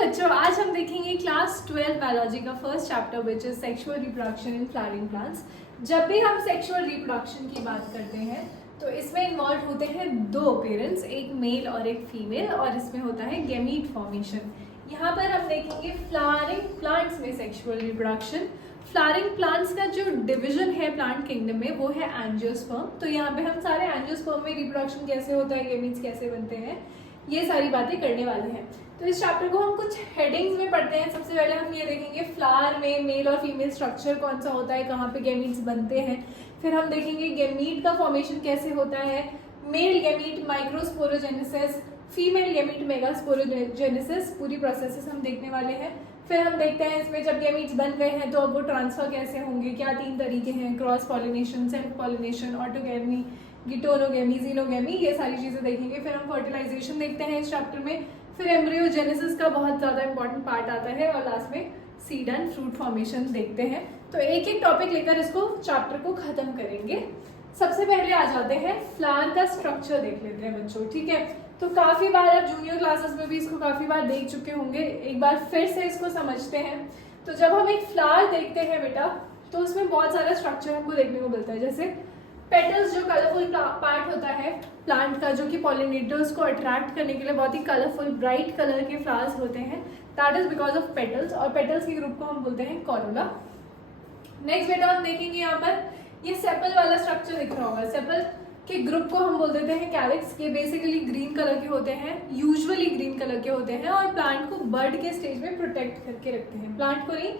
बच्चों, आज हम देखेंगे क्लास 12 बायोलॉजी का first chapter which is sexual reproduction in flowering plants. जब भी हम सेक्सुअल रिप्रोडक्शन की बात करते हैं तो इसमें इन्वॉल्व होते हैं दो पेरेंट्स, एक मेल और एक फीमेल, और इसमें होता है गैमीट फॉर्मेशन। यहाँ पर हम देखेंगे फ्लावरिंग प्लांट्स में सेक्सुअल रिप्रोडक्शन। फ्लावरिंग प्लांट्स का जो डिवीजन है प्लांट किंगडम में वो है एंजियोस्पर्म। तो यहाँ पे हम सारे एंजियोस्पर्म में रिप्रोडक्शन कैसे होता है, गैमीट्स कैसे बनते हैं, ये सारी बातें करने वाले हैं। तो इस चैप्टर को हम कुछ हेडिंग्स में पढ़ते हैं। सबसे पहले हम ये देखेंगे फ्लावर में मेल और फीमेल स्ट्रक्चर कौन सा होता है, कहाँ पे गैमीट्स बनते हैं। फिर हम देखेंगे गैमीट का फॉर्मेशन कैसे होता है, male gamete microsporogenesis, female gamete megasporogenesis, पूरी प्रोसेसेस हम देखने वाले हैं। फिर हम देखते हैं इसमें जब गैमीट्स बन गए हैं तो अब वो ट्रांसफर कैसे होंगे, क्या तीन तरीके हैं, cross pollination, self pollination, autogamy, geitonogamy, xenogamy, ये सारी चीजें देखेंगे। फिर हम फर्टिलाइजेशन देखते हैं इस चैप्टर में। फिर एम्ब्रियोजेनेसिस का बहुत ज़्यादा इंपॉर्टेंट पार्ट आता है और लास्ट में सीड एंड फ्रूट फॉर्मेशन देखते हैं। तो एक एक टॉपिक लेकर इसको चैप्टर को खत्म करेंगे। सबसे पहले आ जाते हैं फ्लावर का स्ट्रक्चर देख लेते हैं बच्चों, ठीक है। तो काफ़ी बार आप जूनियर क्लासेस में भी इसको काफ़ी बार देख चुके होंगे, एक बार फिर से इसको समझते हैं। तो जब हम एक फ्लावर देखते हैं बेटा तो उसमें बहुत सारा स्ट्रक्चर हमको देखने को मिलता है। जैसे पेटल्स, जो कलरफुल पार्ट होता है प्लांट का, जो कि पॉलिनेटर्स को अट्रैक्ट करने के लिए बहुत ही कलरफुल ब्राइट कलर के फ्लावर्स होते हैं, that is because of petals, और पेटल्स के ग्रुप को हम बोलते हैं कॉरोला। नेक्स्ट बेटा हम देखेंगे यहाँ पर ये सेपल वाला स्ट्रक्चर दिख रहा होगा। सेपल के ग्रुप को हम बोल देते हैं कैलिक्स, के बेसिकली ग्रीन कलर के होते हैं, यूजुअली ग्रीन कलर के होते हैं, और प्लांट को बर्ड के स्टेज में प्रोटेक्ट करके रखते हैं। प्लांट को नहीं,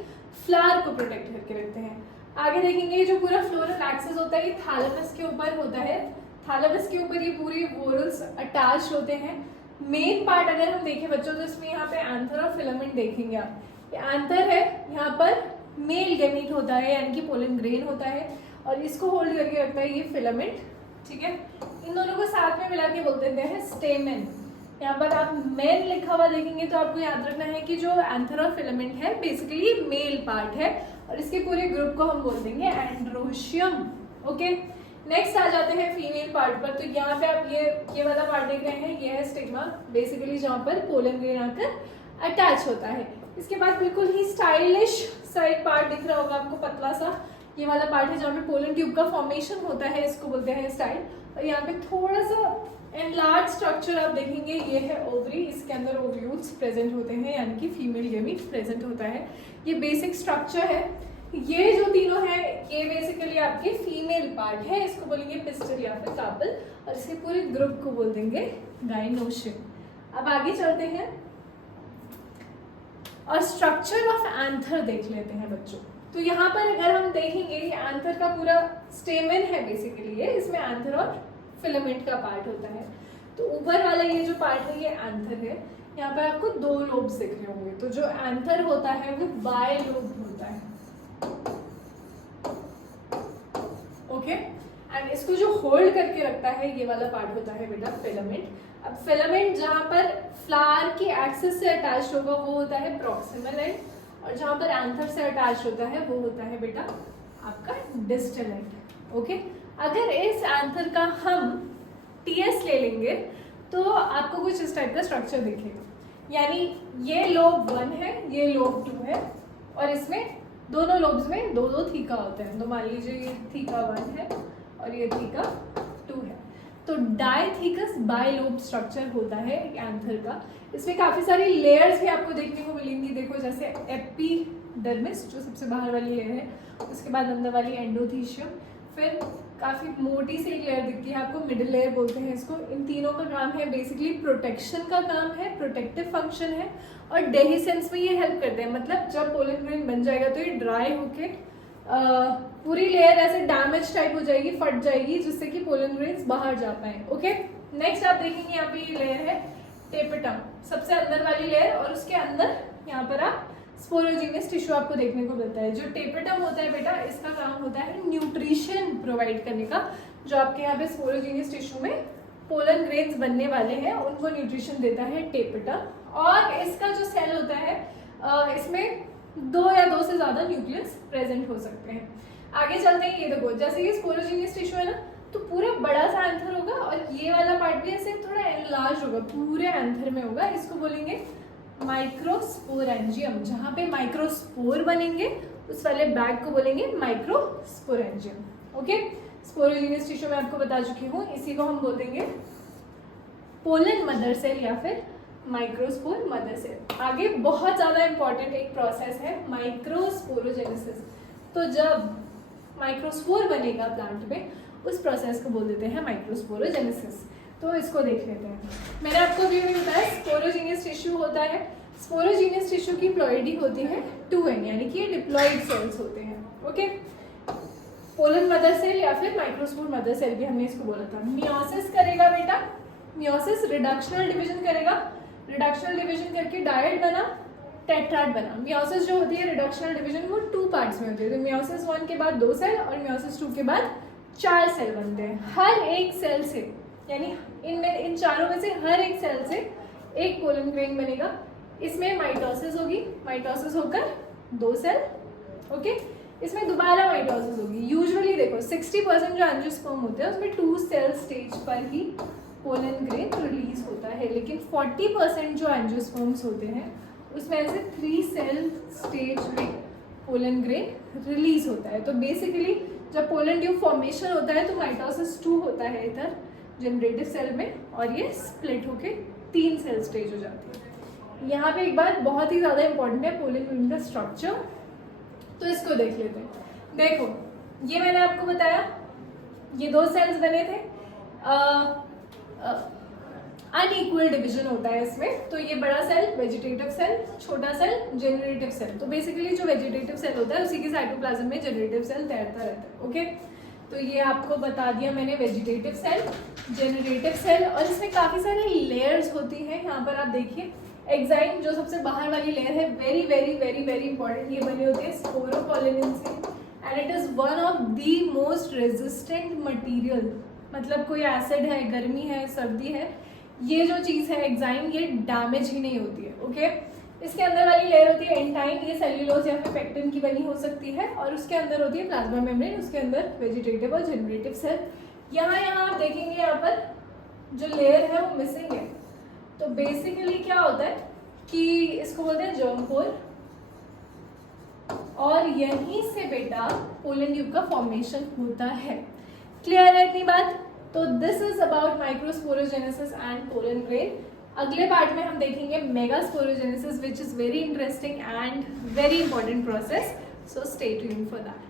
फ्लावर को प्रोटेक्ट करके रखते हैं। आगे देखेंगे जो पूरा फ्लोरल एक्सिस होता है ये थैलेमस के ऊपर होता है। थैलेमस के ऊपर ये पूरी वोरल्स अटैच होते हैं। मेन पार्ट अगर हम देखें बच्चों तो इसमें यहाँ पे एंथर और फिलामेंट देखेंगे आप। ये एंथर है, यहाँ पर मेल गैमीट होता है यानी कि पोलन ग्रेन होता है, और इसको होल्ड करके रखता है ये फिलामेंट, ठीक है। इन दोनों को साथ में मिला के बोलते हैं स्टेमेन। यहाँ पर आप मेन लिखा हुआ देखेंगे तो आपको याद रखना है कि जो एंथर और फिलामेंट है बेसिकली मेल पार्ट है, और इसके पूरे ग्रुप को हम बोल देंगे एंड्रोशियम, ओके। नेक्स्ट आ जाते हैं फीमेल पार्ट पर। तो यहाँ पे आप ये वाला पार्ट देख रहे हैं, ये है स्टिग्मा, बेसिकली जहाँ पर पोलन ग्रेन आकर अटैच होता है। इसके बाद बिल्कुल ही स्टाइलिश सा एक पार्ट दिख रहा होगा आपको, पतला सा, ये वाला पार्ट है जहाँ पे पोलन ट्यूब का फॉर्मेशन होता है, इसको बोलते हैं स्टाइल। और यहाँ पे थोड़ा सा एनलार्ज स्ट्रक्चर आप देखेंगे, ये है ओवरी, इसके अंदर ओव्यूल्स प्रेजेंट होते हैं यानी कि फीमेल गैमीट प्रेजेंट होता है। ये बेसिक स्ट्रक्चर है। ये जो तीनों है ये बेसिकली आपके फीमेल पार्ट है, इसको बोलेंगे पिस्टल या फिर कार्पल, और इसके पूरे ग्रुप को बोल देंगे गाइनोशियम। अब आगे चलते हैं और स्ट्रक्चर ऑफ एंथर देख लेते हैं बच्चों। तो यहाँ पर अगर हम देखेंगे एंथर का पूरा स्टेमेन है बेसिकली, ये इसमें एंथर और फिलामेंट का पार्ट होता है। तो ऊपर वाला ये जो पार्ट है ये एंथर है। यहाँ पर आपको दो लोब्स दिख रहे होंगे। तो जो एंथर होता है वो बाय लोब होता है, ओके। एंड इसको जो होल्ड करके रखता है ये वाला पार्ट होता है बेटा फिलामेंट। अब फिलामेंट जहाँ पर फ्लावर के एक्सिस से अटैच होगा वो होता है प्रॉक्सिमल एंड, और जहाँ पर एंथर से अटैच होता है वो होता है बेटा आपका डिस्टल एंड, ओके। अगर इस एंथर का हम टीएस ले लेंगे तो आपको कुछ इस टाइप का स्ट्रक्चर दिखेगा, यानी ये लोब 1 है, ये लोब 2 है, और इसमें दोनों लोब्स में दो दो थीका होते हैं। तो मान लीजिए ये थीका 1 है और ये थीका 2 है। तो डाइथीकस बाइलोब स्ट्रक्चर होता है एंथर का। इसमें काफी सारी लेयर्स भी आपको देखने को मिलेंगी। देखो जैसे एपिडर्मिस जो सबसे बाहर वाली लेयर है, उसके बाद अंदर वाली एंडोथीशियम, फिर काफ़ी मोटी सी लेयर दिखती है आपको, मिडिल लेयर बोलते हैं इसको। इन तीनों का काम है बेसिकली प्रोटेक्शन का काम है, प्रोटेक्टिव फंक्शन है, और डेहिसेंस में ये हेल्प करते हैं। मतलब जब पोलन ग्रेन बन जाएगा तो ये ड्राई होके पूरी लेयर ऐसे डैमेज टाइप हो जाएगी, फट जाएगी, जिससे कि पोलन ग्रेन्स बाहर जा पाए, ओके। नेक्स्ट आप देखेंगे यहाँ पे ये लेयर है टेपेटम, सबसे अंदर वाली लेयर, और उसके अंदर यहाँ पर आप स्पोरोजीनियस टिश्यू आपको देखने को मिलता है। जो टेपेटम होता है बेटा इसका काम होता है न्यूट्रिशन प्रोवाइड करने का। जो आपके यहाँ पे स्पोरोजीनियस टिश्यू में पोलन ग्रेन्स बनने वाले हैं उनको न्यूट्रिशन देता है टेपेटम। और इसका जो सेल होता है इसमें 2 या 2 से ज्यादा न्यूक्लियस प्रेजेंट हो सकते हैं। आगे चलते हैं, ये देखो जैसे ये स्पोरोजीनियस टिश्यू है ना, तो पूरा बड़ा सा एंथर होगा, और ये वाला पार्ट भी ऐसे थोड़ा एनलार्ज होगा, पूरे एंथर में होगा। इसको बोलेंगे माइक्रोस्पोरेंजियम, जहाँ पे माइक्रोस्पोर बनेंगे उस वाले बैग को बोलेंगे माइक्रोस्पोरेंजियम। ओके, स्पोरोजीनियस टिश्यू मैं आपको बता चुकी हूँ, इसी को हम बोल देंगे पोलन मदर सेल या फिर माइक्रोस्पोर मदर सेल। आगे बहुत ज़्यादा इंपॉर्टेंट एक प्रोसेस है माइक्रोस्पोरोजेनेसिस। तो जब माइक्रोस्पोर बनेगा प्लांट में, उस प्रोसेस को बोल देते हैं माइक्रोस्पोरोजेनेसिस। तो इसको देख लेते हैं। मैंने आपको अभी भी बताया स्पोरोजीनियस टिश्यू होता है। स्पोरोजीनियस टिश्यू की प्लॉइडी होती है 2n, यानी कि ये डिप्लॉइड सेल्स होते हैं। ओके, पोलन मदर सेल या फिर माइक्रोस्पोर मदर सेल भी हमने इसको बोला था। मियोसिस करेगा बेटा, मियोसिस रिडक्शनल डिवीजन करेगा, रिडक्शनल डिवीजन करके डायड बना, टेट्राड बना। मियोसिस जो होती है रिडक्शनल डिवीजन, वो 2 पार्ट्स में होती है। तो मियोसिस 1 के बाद 2 सेल और मियोसिस 2 के बाद 4 सेल बनते हैं। हर एक सेल से, यानी इन चारों में से हर एक सेल से एक पोलन ग्रेन बनेगा। इसमें माइटोसिस होगी, माइटोसिस होकर 2 सेल। ओके, इसमें दोबारा माइटोसिस होगी। यूजुअली देखो 60% जो एंजियोस्पर्म होते हैं उसमें 2 सेल स्टेज पर ही पोलन ग्रेन रिलीज होता है, लेकिन 40% जो एंजियोस्पर्म्स होते हैं उसमें ऐसे 3 सेल स्टेज में पोलन ग्रेन रिलीज होता है। तो बेसिकली जब पोलन ट्यूब फॉर्मेशन होता है तो माइटोसिस 2 होता है इधर जनरेटिव सेल में, और ये स्प्लिट होके 3 सेल स्टेज हो जाती है। यहाँ पे एक बात बहुत ही ज़्यादा इंपॉर्टेंट है पोलन ग्रेन का स्ट्रक्चर, तो इसको देख लेते हैं। देखो, ये मैंने आपको बताया ये 2 सेल्स बने थे, अनइक्वल डिवीजन होता है इसमें। तो ये बड़ा सेल वेजिटेटिव सेल, छोटा सेल जनरेटिव सेल। तो बेसिकली जो वेजिटेटिव सेल होता है उसी के साइटोप्लाज्म में जनरेटिव सेल तैरता रहता है। ओके, तो ये आपको बता दिया मैंने, वेजिटेटिव सेल, जनरेटिव सेल, और इसमें काफ़ी सारे लेयर्स होती हैं। यहाँ पर आप देखिए एक्साइन जो सबसे बाहर वाली लेयर है, very very very very important, ये बनी होती है स्पोरोपोलिनिन से, and it is one of the most resistant material. मतलब कोई एसिड है, गर्मी है, सर्दी है, ये जो चीज़ है एक्साइन, ये डैमेज ही नहीं होती है। ओके, इसके अंदर वाली लेयर होती है एंटाइन, ये सेल्यूलोज या फिर पेक्टिन की बनी हो सकती है, और उसके अंदर होती है प्लाज्मा मेम्ब्रेन, उसके अंदर वेजिटेटिव और जनरेटिव सेल। यहाँ आप देखेंगे, यहाँ पर जो लेयर है वो मिसिंग है। तो बेसिकली क्या होता है कि इसको बोलते हैं जर्म पोर, और यहीं से बेटा पोलन ट्यूब का फॉर्मेशन होता है। क्लियर है इतनी बात? तो this is about microsporogenesis and pollen grain. अगले पार्ट में हम देखेंगे megasporogenesis, which is very interesting and very important process, so stay tuned for that.